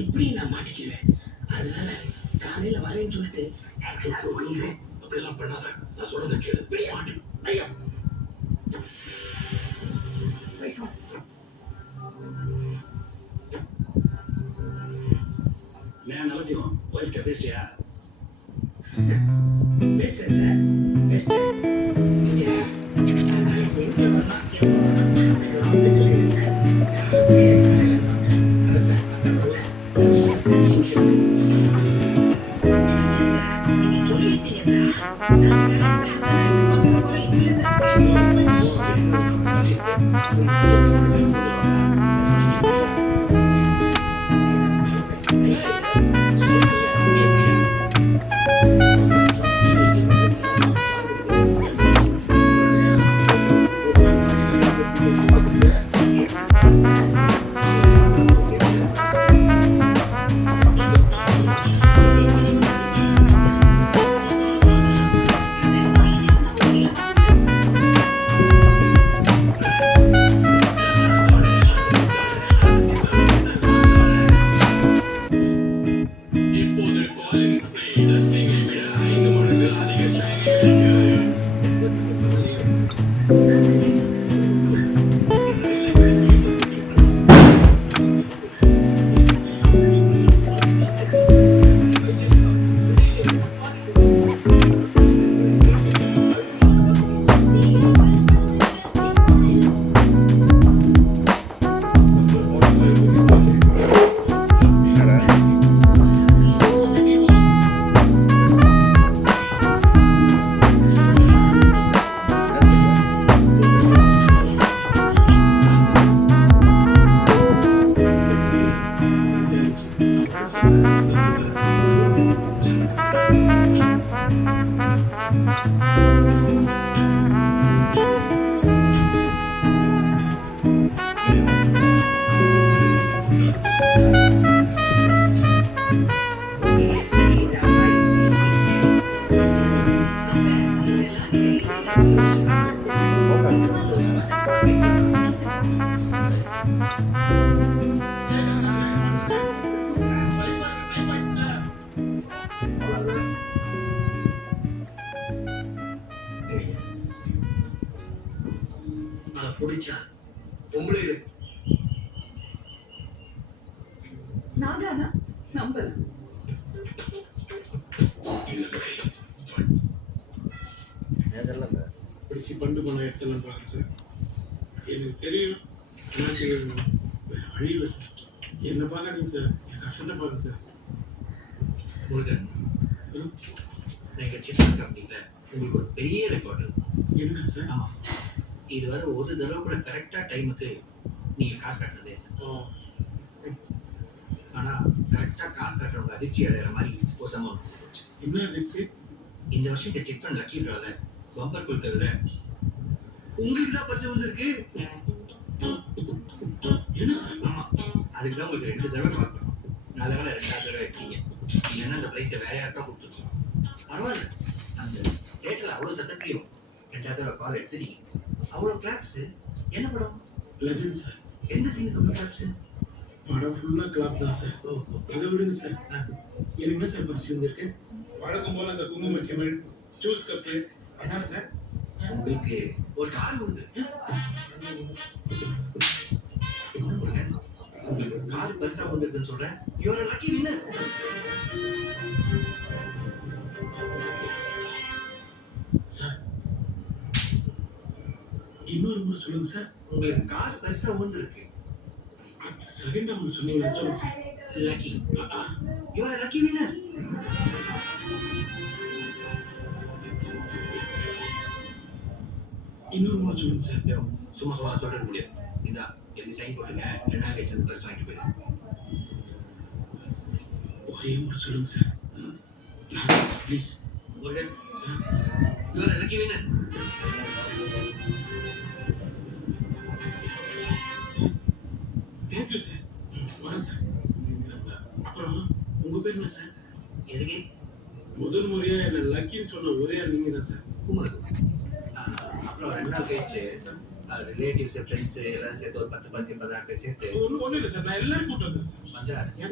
எப்படி நான் மாட்டிக்குவேன். அதனால காலையில வரேன்னு சொல்லிட்டு ஐயோ அப்படியெல்லாம் பண்ணாத. நான் சொல்றதை கேளு. மாட்டு. ஐயோ நான் நல்ல செய்வோம். ஒய்ஃப்ட பேசிட்டியா? பேசுறேன் சார், பேசுறேன். நீங்க நாளைக்கு எங்க வரலாம், எப்போ வரலாம் அதெல்லாம் வந்து சொல்லிடுங்க சார். அதான் சார், நான் வரல. நீங்க சார், நீங்க சொல்லிட்டீங்கன்னா நாதானா நம்பல. பிடிச்சி பண்டு போன இடத்துல சார். எனக்கு தெரியும், எனக்கு வழி இல்லை சார். என்ன பார்க்காதீங்க சார், என் கஷ்டத்தை பாருங்க சார். முருகன், எங்கள் சின்ன கம்பெனியில் உங்களுக்கு ஒரு பெரிய ரெக்கார்டு. என்ன சார்? ஆமாம், இதுவரை ஒரு தடவை கூட கரெக்டாக டைமுக்கு நீங்கள் காசு கட்டுறதே. ஆனால் கரெக்டாக காசு கட்டுறவங்க அதிர்ச்சி அடைகிற மாதிரி ஒரு சம்பவம் போச்சு. என்ன அதிர்ச்சி? இந்த வருஷம் இந்த சிட் ஃபண்ட் லக்கி ட்ரால பம்பர் கொடுத்ததுல உங்களுக்கு தான் பரிசு வந்திருக்கு. ஆமாம், அதுக்கு தான் உங்களுக்கு 2 தடவை கால் பண்ணோம். நல்ல வேலை 2வது தடவை இருக்கீங்க. இல்லைன்னா அந்த ப்ரைஸை வேற யாருக்கா கொடுத்துருக்கோம். பரவாயில்ல, அந்த தேட்டரில் அவ்வளோ சத்தத்தையும் 2வது தடவை கால் எடுத்துட்டீங்க. அவ்வளோ கிளாப்ஸு. என்ன படம்? Legend sir. எந்த சீனுக்கு அவ்வளோ கிளாப்ஸு? படம் ஃபுல்லாக கிளாப் தான் சார். அதை விடுங்க சார். எனக்கு என்ன சார் பரிசு வந்திருக்கு? வழக்கம் போல அந்த குங்குமச்சிமிழ் ஜூஸ் கப்பு அதான் சார். உங்களுக்கு ஒரு கார் உண்டு. உங்களுக்கு கார் பரிசா வந்திருக்குன்னு சொல்றேன். You are a lucky winner. Sir இன்னொரு முறை சொல்லுங்க சார். உங்களுக்கு கார் பரிசா வந்திருக்கு. செகண்ட் அவங்க சொன்னீங்க, சொல்லுங்க sir. Lucky. You are a lucky winner. இன்னொரு முறை சொல்லுங்க சார். சும்மா சும்மா சொல்ல முடியாது. இதா எழுதி சைன் போட்டுங்க. 2,000 பரிசு வாங்கிட்டு போயிடுங்க. ஒரே முறை சொல்லுங்க sir. Please. Murugan sir, you are a lucky winner. Sir thank you sir. வரேன் சார். அப்புறம் உங்க பேர் என்ன சார்? எதுக்கு? முதல் முறையா என்ன லக்கின்னு சொன்ன ஒரே நீங்க தான் சார். குமரது. அப்புறம் 2 நாள் கழிச்சு ரிலேட்டிவ்ஸ் ஃப்ரெண்ட்ஸு எல்லாம் சேர்த்து ஒரு 10 15 16 பேர் சேர்த்து ஒன்றும் இல்லை சார், நான் எல்லாரும் கூப்பிட்டு வந்தேன் சார். வந்துடாதீங்க.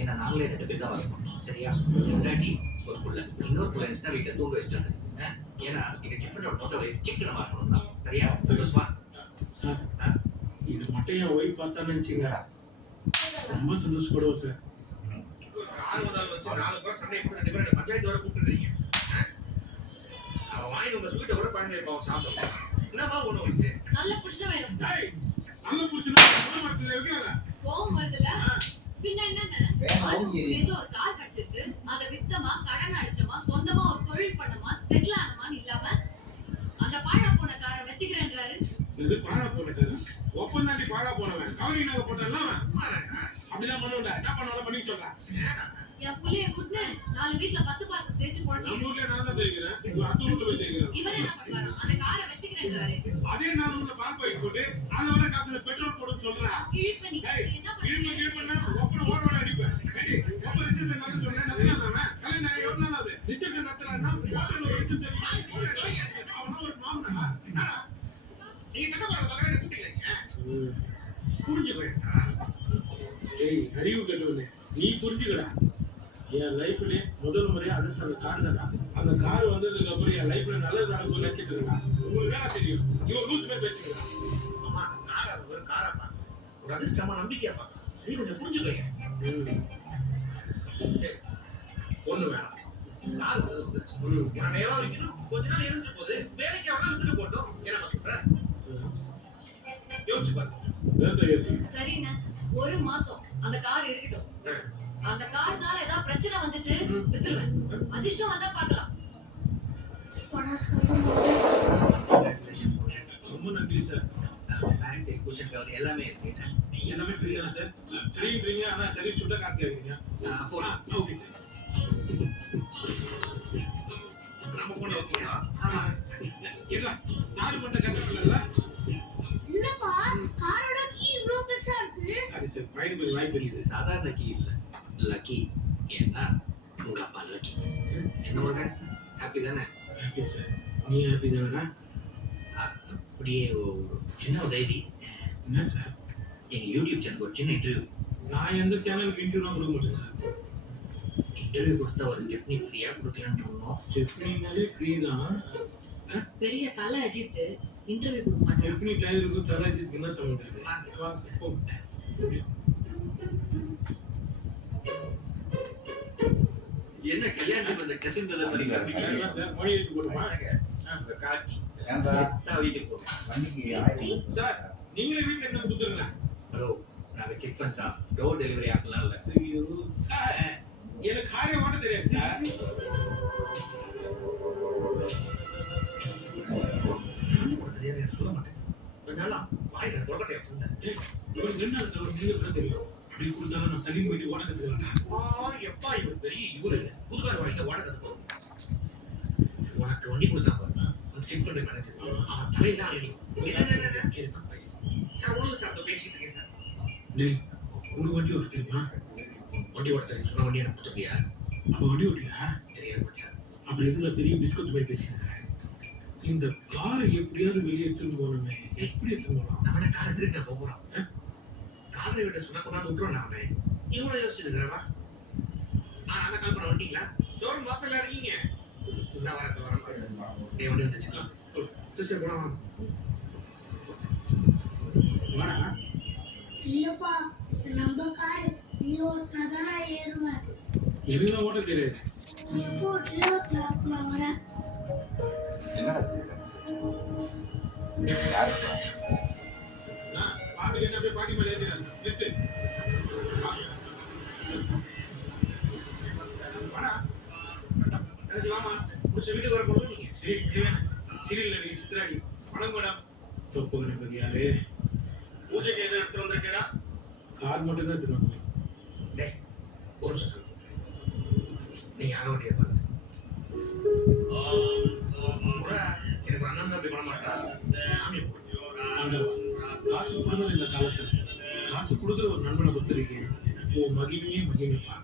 ஏன்னா நாங்களே 2 பேர் தான் வரணும். சரியா? இல்லாட்டி ஒரு புள்ள இன்னொரு புள்ள இருந்துச்சுன்னா வீட்டில் தூங்க வச்சுட்டாங்க. ஏன்னா எங்கள் சிக்கனோட மொத்தம் சிக்கனை மாற்றணும் தான். சரியா? சந்தோஷமா? சார், இது மட்டும் என் ஒய்ஃப் பார்த்தான்னு வச்சுங்க, ரொம்ப சந்தோஷப்படுவோம் சார். கார் வந்தாலும் வச்சு 4 பேர் சண்டை போட்டு 2 பேரும் பஞ்சாயத்து வர கூப்பிட்டுருக்கீங்க. அவன் வாங்கி உங்க ஸ்வீட்டை கூட குழந்தை பாவம் சாப்பிடுவோம். என்னமா ஒண்ணு வந்து நல்ல புருஷன் வேணும். டேய், நல்ல புருஷனா சொல்ல மாட்டேன் வைக்கல. கோவம் வருதுல பின்ன என்னன்னு ஏதோ ஒரு கார் கிடைச்சிருக்கு, அதை வித்தமா கடன் அடிச்சமா சொந்தமா ஒரு தொழில் பண்ணமா செட்டில் ஆனமான்னு இல்லாம அந்த பாழா போன காரை வச்சுக்கிறேன்றாரு. இது பாழா போனது ஒப்பந்தாண்டி பாழா போனவன் கவரிங் நகை போட்டெல்லாம் அப்படிதான் பண்ணுவேன். என்ன பண்ணாலும் பண்ணி சொல்றேன். என் புள்ளைய கூட்டு 4 வீட்டுல 10 பாத்திரம் தேய்ச்சி போடுச்சு. நம்ம ஊர்ல நான் தான் தெரிகிறேன், உங்க அத்தை ஊர்ல போய் தெரிகிறேன். இவர் என்ன பண்ணுவாரு, அந்த காரை வச்சுக்கிறேன்றாரு. அதே 4 ஊர்ல பால் பைக் போட்டு அதை விட காசுல பெட்ரோல் போடுன்னு சொல்றேன். இழுப்பு நீ என்ன பண்ணுவீங்க? இழுப்பு ஒப்பனை ஓட அடிப்பேன். சரி, ஒப்பனை ரிசப்ஷன் நடத்த சொன்னேன், நடத்தினான். கல்யாணம் எவ்வளவு நாள் ஆகுது? ரிசப்ஷன் நடத்துறான்னா ஹோட்டல்ல ஒரு ரிசப்ஷன் அவனா ஒரு மாமனா என்னடா நீங்க சண்டை போடுறத பக்கம் கூப்பிட்டீங்க. புரிஞ்சுக்கோங்க. ஏய், அறிவு கெட்டவனே, நீ புரிஞ்சுக்கடா. என் லைஃப்ல முதல் முறையா அது அந்த கார் தானா. அந்த கார் வந்ததுக்கு அப்புறம் என் லைஃப்ல நல்லது நடக்கும் நினைச்சிட்டு இருக்கா. உங்களுக்கு வேணா தெரியும், இவன் லூஸ் பேர் பேசுகிறா. அம்மா காரா ஒரு காராப்பா, ஒரு அதிர்ஷ்டமா நம்பிக்கையாப்பா, நீ கொஞ்சம் புரிஞ்சுக்கோங்க. சரி, ஒண்ணு வேணாம். கார் வந்து நான் நேரம் வைக்கணும், கொஞ்ச நாள் இருந்து போகுது, வேலைக்கு அவனா வித்துட்டு போட்டோம். என்ன சொல்ற? யோசிச்சு பாருங்க. சரிண்ணா, 1 மாசம் அந்த கார் இருக்கட்டும். அந்த கார்னால ஏதாவது பிரச்சனை வந்துச்சு வித்துருவேன். அதிர்ஷ்டம் வந்தா பார்க்கலாம். ரொம்ப நன்றி சார். பேங்க் குஷன் கவர் எல்லாமே இருக்கு. எல்லாமே ஃப்ரீ தான் சார். ஃப்ரீன்றீங்க, ஆனா சர்வீஸ் விட்டா காசு கேட்குறீங்க. Okay sir. நம்ம போன ஓகேயா? ஆமா. என்ன சாரி பண்ண கட்டல. என்னப்பா காரோட கீ இவ்ளோ பெருசா இருக்கு? சரி சார், பையனுக்கு ஒரு வாய்ப்பு இது இருக்கு. சாதாரண கீ இல்ல, லக்கி. ஏன்னா உங்க அப்பா லக்கி. என்னோட ஹாப்பி தானே? Happy sir. நீ ஹாப்பி தானடா? அப்படியே ஒரு சின்ன உதவி. என்ன சார்? எங்க யூடியூப் சேனல் ஒரு சின்ன இன்டர்வியூ. நான் எந்த சேனலுக்கு இன்டர்வியூலாம் கொடுக்க மாட்டேன் சார். இன்டர்வியூ கொடுத்தா ஒரு ஸ்டெப்னி ஃப்ரீயா கொடுக்கலாம்னு சொன்னோம். ஸ்டெப்னினாலே ஃப்ரீ தான். பெரிய தலை அஜித் இன்டர்வியூ கொடுக்க மாட்டேன். ஸ்டெப்னி டயருக்கு தலாஜிக்கு என்ன சம்பந்தம்? வாங்க சார், போங்க. என்ன கல்யாணத்துக்கு அந்த கசின் பிரதர் வேணாம் சார், மணி எடுத்து போடுமா? காக்கி வீட்டுக்கு போவேன். சார், நீங்களே வீட்டுல என்ன கொடுத்துருங்க. ஹலோ, நாங்க செக் பண்ணிட்டோம். டோர் டெலிவரி ஆப்லாம் இல்ல. ஐயோ சார், எனக்கு காரை ஓட்ட தெரியாது சார். சொல்ல மாட்டேன். கொஞ்ச நாளா வாயில தொடக்கத்தை வச்சிருந்தேன். உங்களுக்கு என்ன தவிர நீங்க கூட தெரியும். அப்படி கொடுத்தாலும் நான் தள்ளி போயிட்டு ஓட கத்துக்கிறேன். எப்பா இவர் பெரிய இவரு புதுகார் வாங்கிட்டு ஓட கத்துக்கணும். உனக்கு வண்டி கொடுத்தா பாருங்க, அந்த செக் பண்ற மேனேஜர் அவன் தலையில அடி. சார் ஒழுங்கு சார் பேசிட்டு இருக்கேன் சார். டேய், உனக்கு வண்டி ஓட்ட தெரியுமா? வண்டி ஓட்ட தெரியும் சொன்ன வண்டி எனக்கு கொடுத்துருக்கியா? அப்ப வண்டி ஓட்டியா? தெரியாது சார். அப்படி எதுல பெரிய பிஸ்கட் போய் பேசியிருக்கிறேன். இந்த காரை எப்படியாவது வெளியே எடுத்துட்டு போகணுமே. எப்படி எடுத்துட்டு போகலாம்? நம்ம காலை திருட்டு போகிறோம். காலை விட சொன்னா கொண்டாந்து விட்டுருவோம். நாம இவ்வளவு யோசிச்சுட்டு இருக்கிறவா அந்த கால் பண்ண வண்டிங்களா? ஷோரூம் வாசல்ல இருக்கீங்க. நான் வரேன். வண்டி வச்சுக்கலாம். சிஸ்டர் போலாம். வாடா. இல்லப்பா, இது நம்ம காரு. நீ ஓட்டினாதான் நான் ஏறுவேன். எதுனா ஓட்ட தெரியாது. நீ எப்போ ஓட்டுறியோ நான் வரேன். என்னடா செய்யற? யாருப்பா? பாட்டுக்கு என்ன அப்படியே பாட்டி மேலே ஏற்றினாரு. நிறுத்து. வாடா. வாமா, முடிச்ச வீட்டுக்கு வர போதும் நீங்க. ஏய், தேவன் சீரியல் நடிகை சித்ராடி. வணக்கம் மேடம். தொப்பு கணபதி யாரு? பூஜைக்கு எதுவும் எடுத்துட்டு வந்திருக்கேடா? கார் மட்டும் தான் எடுத்துட்டு வந்தேன். டேய், ஒரு நிமிஷம். நீங்க யாரும் வண்டியை பாருங்க. எனக்கு ஒரு அண்ணன் அப்படி பண்ண மாட்டா. சாமி ஆண்டவா, காசு கொடுக்கறது இந்த காலத்துல. காசு கொடுக்குற ஒரு நண்பனை பொறுத்திருக்கேன். ஓ மகிமையே மகிமைப்பா.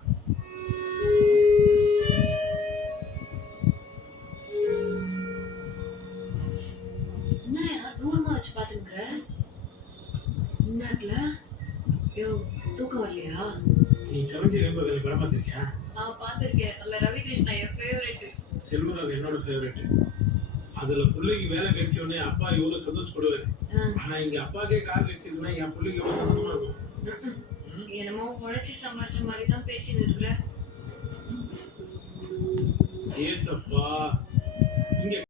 என்ன தூரமா வச்சு பாத்துக்கிட்டு தூக்கம் வரலையா? நீ செவஞ்சி ரெம்பகல படம் பார்த்திருக்கியா? பார்த்திருக்கேன். அதுல ரவி கிருஷ்ணா என் ஃபேவரட். செல்வராஜ் என்னோட ஃபேவரட். அதுல பிள்ளைக்கு வேலை கிடைச்ச உடனே அப்பா எவ்வளவு சந்தோஷப்படுவாரு. ஆனா இங்க அப்பாக்கே கார் கிடைச்சதுன்னா என் பிள்ளைக்கு எவ்வளவு சந்தோஷமா இருக்கும். என்னமோ உழைச்சி சம்பாரிச்ச மாதிரி தான் பேசின்னு இருக்கிற. ஏசப்பா இங்க